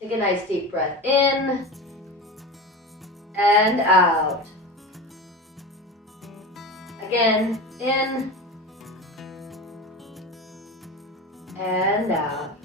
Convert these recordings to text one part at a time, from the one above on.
Take a nice deep breath in and out. Again, in and out.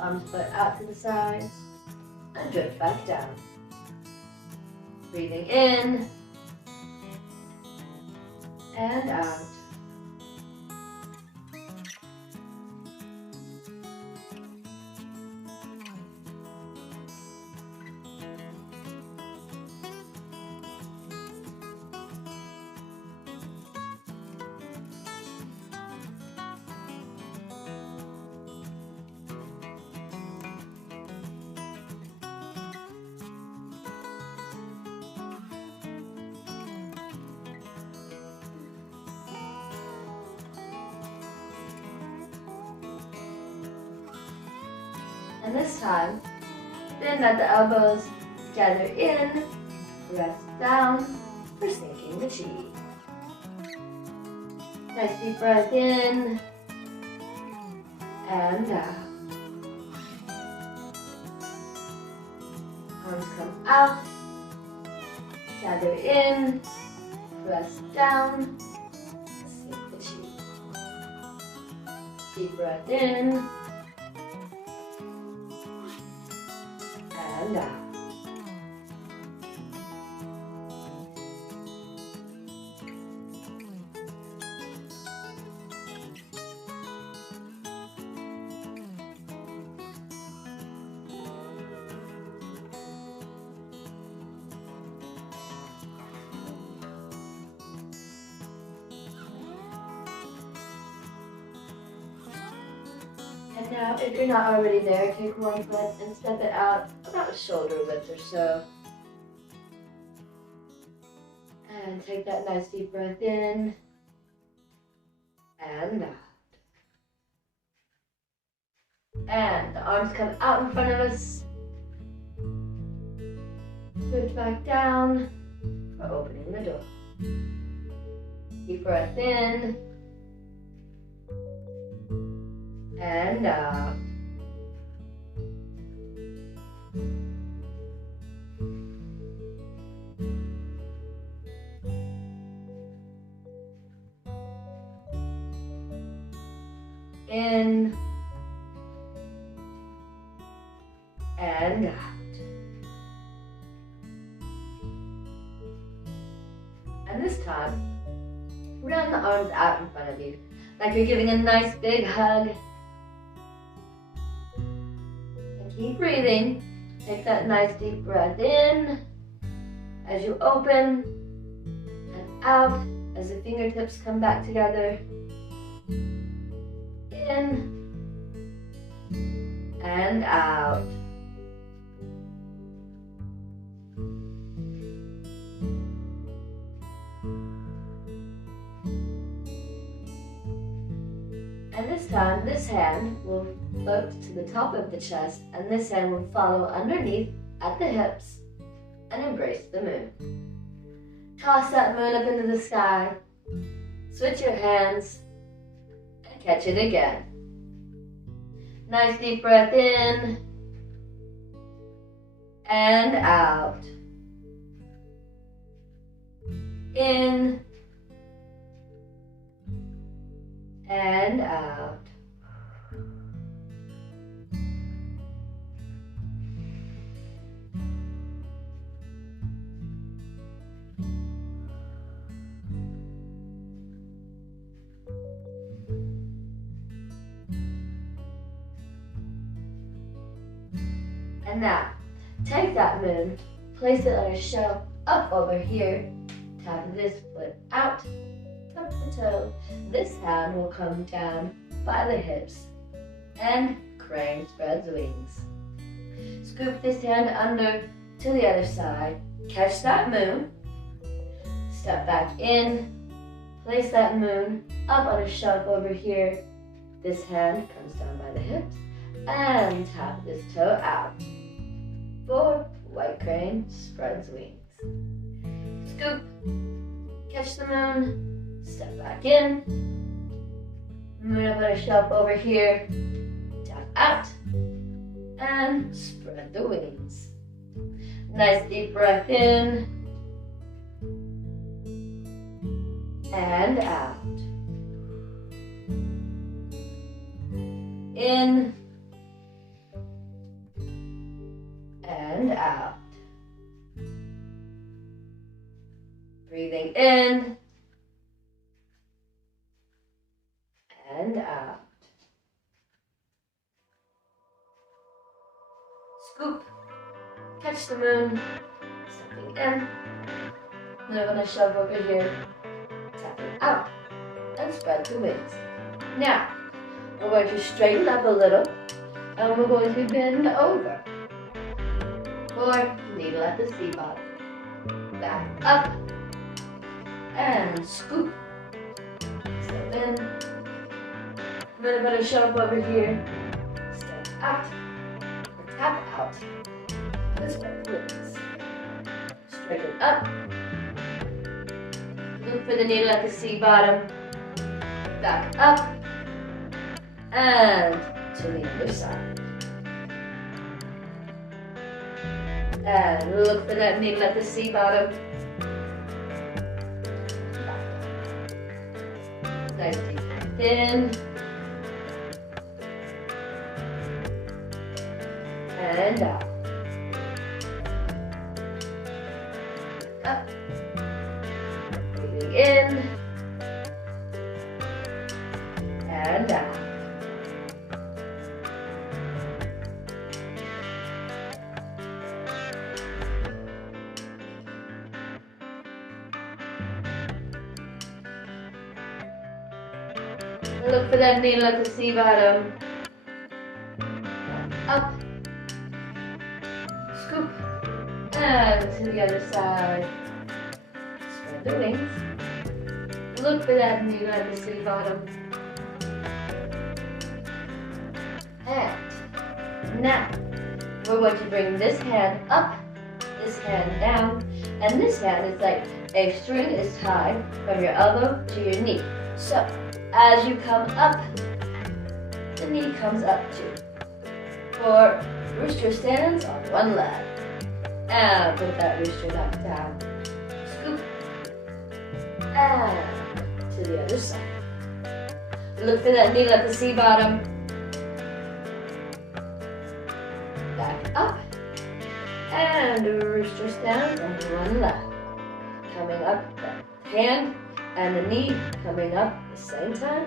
Arms put out to the sides and drift back down. Breathing in and out. And this time, then let the elbows gather in, rest down for sinking the chi. Nice deep breath in and out. Arms come out, gather in, rest down, sink the chi. Deep breath in and out. And now, if you're not already there, take one foot and step it out about shoulder width or so. And take that nice deep breath in and out. And the arms come out in front of us. Drift back down for opening the door. Deep breath in and out. In and out. And this time, run the arms out in front of you, like you're giving a nice big hug. And keep breathing. Take that nice deep breath in as you open and out as the fingertips come back together. In and out. And this time, this hand will float to the top of the chest, and this hand will follow underneath at the hips and embrace the moon. Toss that moon up into the sky. Switch your hands and catch it again. Nice deep breath in and out. In and out. And now, take that moon, place it on a shelf up over here, tap this foot out, tuck the toe. This hand will come down by the hips, and crane spreads wings. Scoop this hand under to the other side, catch that moon, step back in, place that moon up on a shelf over here. This hand comes down by the hips, and tap this toe out. 4, white crane spreads wings. Scoop, catch the moon, step back in, moon up on a shelf over here, tap out, and spread the wings. Nice deep breath in and out. In and out. Breathing in and out. Scoop, catch the moon, stepping in. Then I'm going to shove over here, tapping out, and spread the wings. Now, we're going to straighten up a little, and we're going to bend over. Or needle at the C bottom. Back up, and scoop. Step in. Then I'm going to shove over here, step out, or tap out, and spread the wings. Straighten up. Look for the needle at the C bottom. Back up. And to the other side. And look for that needle at the C bottom. Nice deep breath in. And out. Up. Breathing in. And out. Look for that needle at the C bottom. Up. Scoop. And to the other side. Spread the wings. Look for that needle at the C bottom. And now, we're going to bring this hand up, this hand down, and this hand is like a string is tied from your elbow to your knee. So, as you come up, the knee comes up too. For Rooster Stands on one leg. And put that rooster back down. Scoop. And to the other side. Look for that needle at the C bottom. Back up. And Rooster Stands on one leg. Coming up, the hand and the knee coming up at the same time.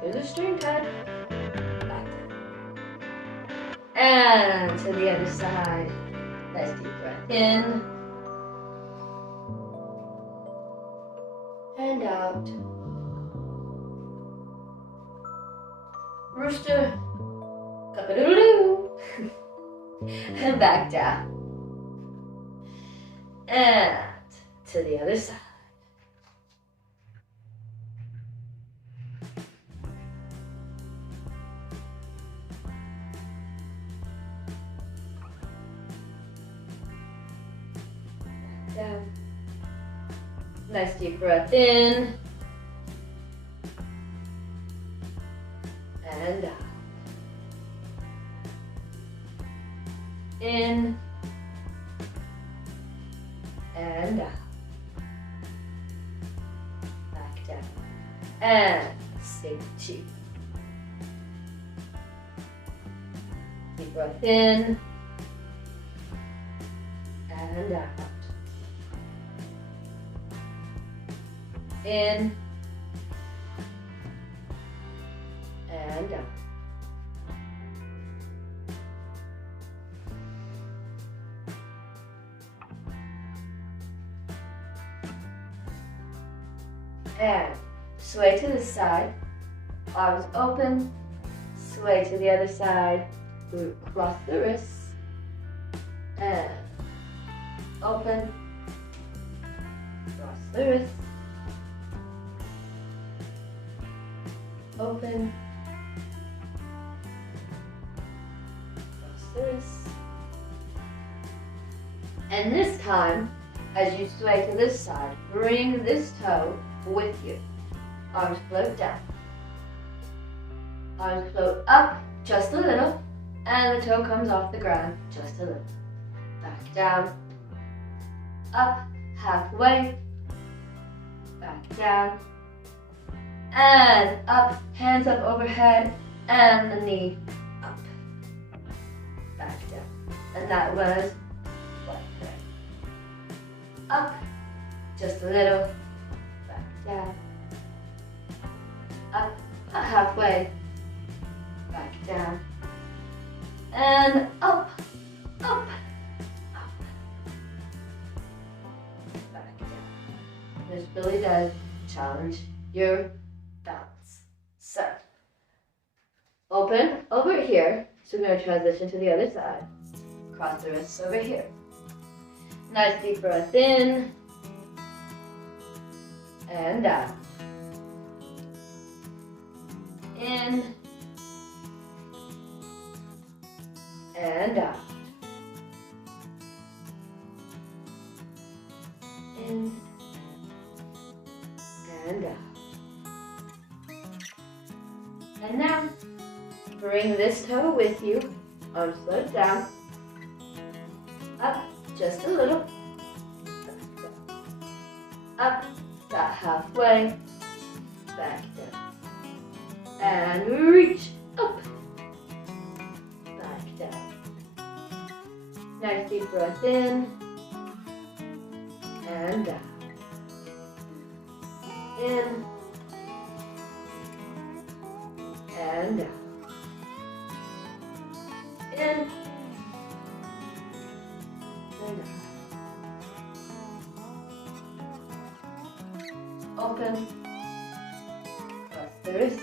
Through the string tied. Back down. And to the other side. Nice deep breath in. And out. Rooster. Cock-a-doodle-doo. And back down. And to the other side. Down. Nice deep breath in. And out. In. And out. Back down. And sink chi. Deep breath in. And out. In and out. And sway to the side, arms open, sway to the other side, cross the wrists, and open, cross the wrists, open, cross the wrists. And this time, as you sway to this side, bring this toe with you. Arms float down. Arms float up just a little. And the toe comes off the ground just a little. Back down. Up, halfway. Back down. And up, hands up overhead. And the knee up. Back down. And that was one thing. Up, just a little. Back down. Up, halfway. Back down. And up, up, up. Back down. This really does challenge your balance. So, open over here. So we're going to transition to the other side. Cross the wrists over here. Nice deep breath in. And out. In. And out. In. And out. And now, bring this toe with you. Arms float down. Up, just a little. Up, about halfway. Back down. And reach up. Back down. Nice deep breath in. And out. In. And out. In. And out. Open. Cross the wrist.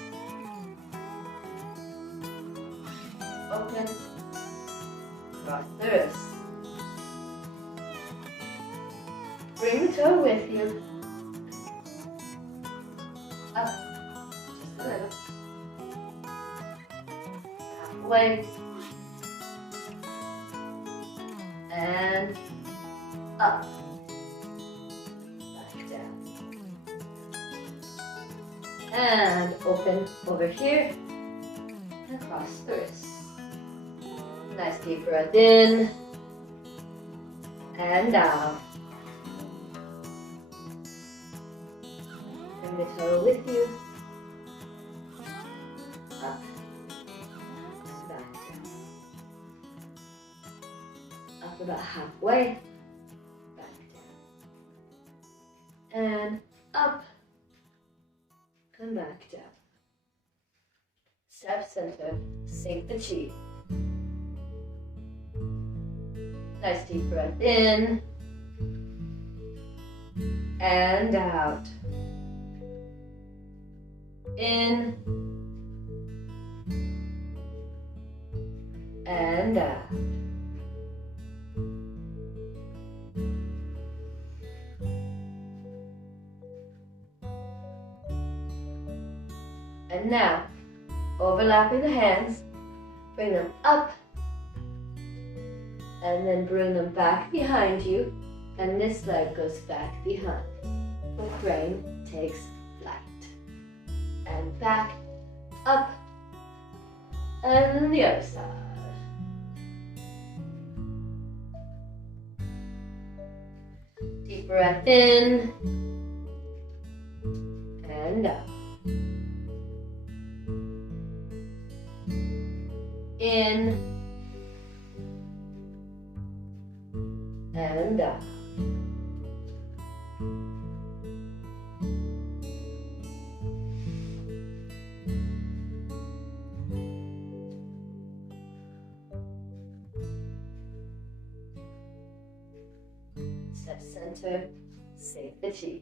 Open. Cross the wrist. Bring the toe with you. Up. Just a little. Halfway. And up. Back down. And open over here. And cross the wrists. Nice deep breath in. And out. Bring the toe with you. Up. And back down. Up about halfway. Back down. And up. And back down. Step center. Sink the chi. Nice deep breath in. And out. In. And out. And now, overlapping the hands, bring them up, and then bring them back behind you, and this leg goes back behind. The crane takes flight. And back, up, and the other side. Deep breath in, and up. In, and out. Step center, sink the chi.